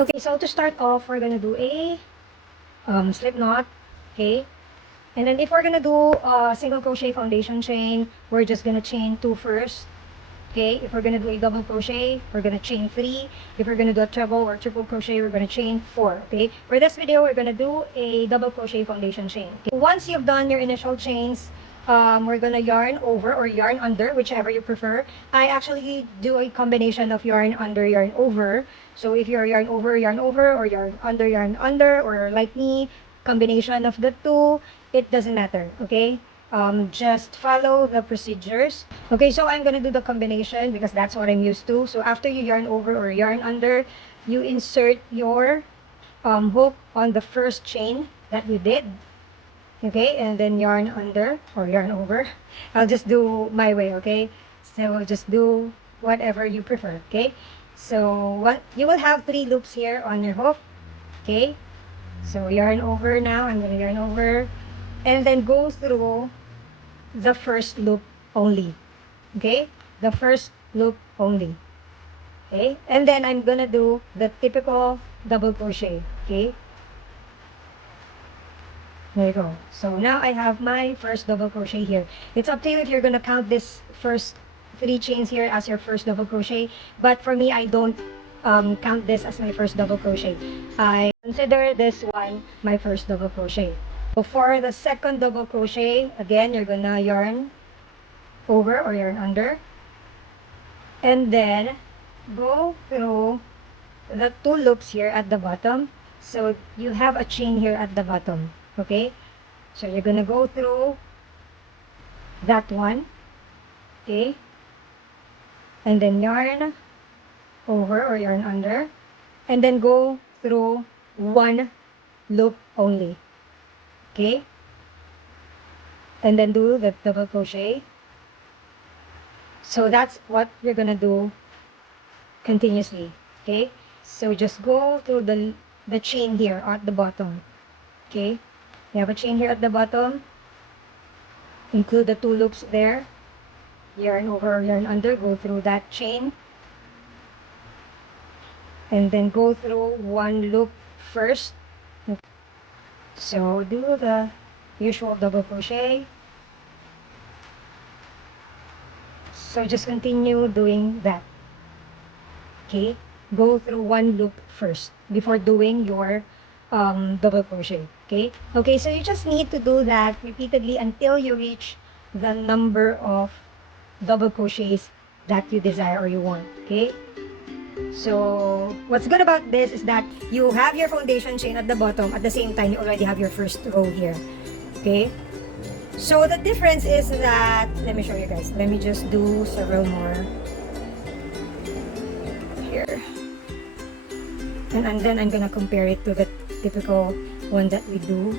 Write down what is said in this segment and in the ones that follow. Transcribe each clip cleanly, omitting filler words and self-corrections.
Okay, so to start off, we're gonna do a slip knot, okay? And then if we're gonna do a single crochet foundation chain, we're just gonna chain 2 first, okay? If we're gonna do a double crochet, we're gonna chain 3. If we're gonna do a treble or triple crochet, we're gonna chain 4, okay? For this video, we're gonna do a double crochet foundation chain. Okay? Once you've done your initial chains, we're gonna yarn over or yarn under, whichever you prefer. I actually do a combination of yarn under, yarn over. So if you're yarn over, or yarn under, or like me, combination of the two, it doesn't matter, okay? Just follow the procedures. Okay, so I'm gonna do the combination because that's what I'm used to. So after you yarn over or yarn under, you insert your hook on the first chain that you did. Okay, and then yarn under or yarn over. I'll just do my way, okay? So just do whatever you prefer, okay? So what you will have 3 loops here on your hook, okay? So yarn over now, I'm gonna yarn over, and then go through the first loop only, okay? The first loop only, okay? And then I'm gonna do the typical double crochet, okay? There you go. So now I have my first double crochet here. It's up to you if you're gonna count this first 3 chains here as your first double crochet. But for me, I don't count this as my first double crochet. I consider this one my first double crochet. So for the second double crochet, again, you're gonna yarn over or yarn under. And then go through the 2 loops here at the bottom. So you have a chain here at the bottom, okay? So you're gonna go through that one, okay? And then yarn over or yarn under, and then go through 1 loop only, okay? And then do the double crochet. So that's what you're gonna do continuously, okay? So just go through the chain here at the bottom, okay? You have a chain here at the bottom, include the 2 loops there, yarn over or yarn under, go through that chain, and then go through 1 loop first. So do the usual double crochet. So just continue doing that, okay? Go through 1 loop first before doing your double crochet, okay? Okay, so you just need to do that repeatedly until you reach the number of double crochets that you desire or you want, okay? So what's good about this is that you have your foundation chain at the bottom, at the same time you already have your first row here, okay? So the difference is that, let me show you guys, let me just do several more here, and then I'm gonna compare it to the typical one that we do.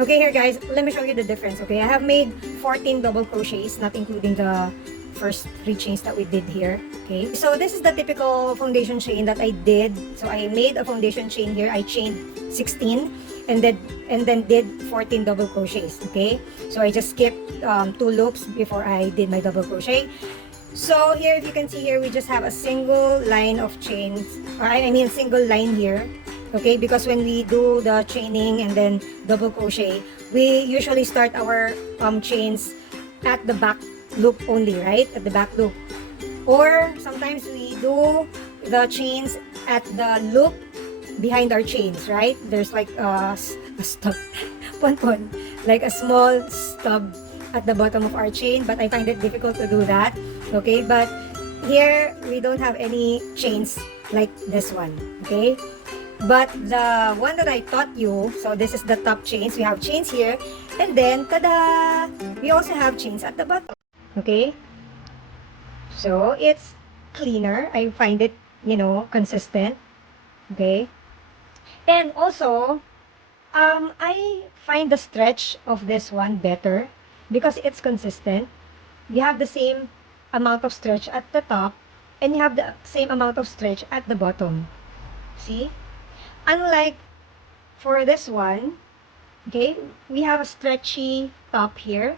Okay, here guys, let me show you the difference, okay? I have made 14 double crochets, not including the first 3 chains that we did here, okay? So this is the typical foundation chain that I did. So I made a foundation chain here. I chained 16 and then did 14 double crochets, okay? So I just skipped 2 loops before I did my double crochet. So here, if you can see here, we just have a single line of chains, or I mean single line here, okay? Because when we do the chaining and then double crochet, we usually start our chains at the back loop only, right? At the back loop. Or sometimes we do the chains at the loop behind our chains, right? There's like a stub, like a small stub at the bottom of our chain, but I find it difficult to do that, okay? But here, we don't have any chains like this one, okay? But the one that I taught you, so this is the top chains. We have chains here, and then, tada! We also have chains at the bottom. Okay, so it's cleaner. I find it, consistent. Okay, and also, I find the stretch of this one better because it's consistent. You have the same amount of stretch at the top, and you have the same amount of stretch at the bottom. See? Unlike for this one, okay, we have a stretchy top here,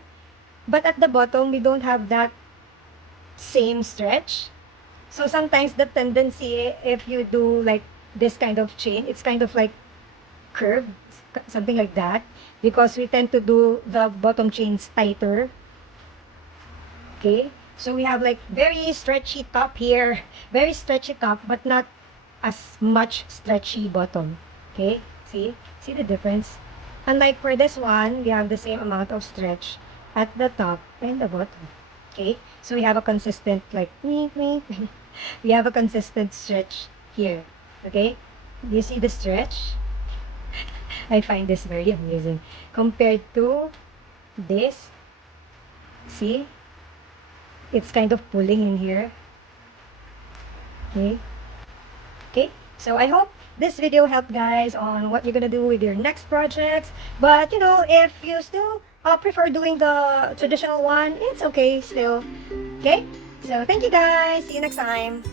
but at the bottom, we don't have that same stretch. So sometimes the tendency, if you do like this kind of chain. It's kind of like curved, something like that, because we tend to do the bottom chains tighter. Okay, so we have like very stretchy top here, very stretchy top, but not as much stretchy bottom. Okay, see the difference? Unlike for this one, we have the same amount of stretch at the top and the bottom. Okay, so we have a consistent like we have a consistent stretch here. Okay, you see the stretch? I find this very amusing compared to this. See, it's kind of pulling in here. Okay. Okay, so I hope this video helped guys on what you're gonna do with your next projects. But you know, if you still prefer doing the traditional one, it's okay still. Okay, so thank you guys. See you next time.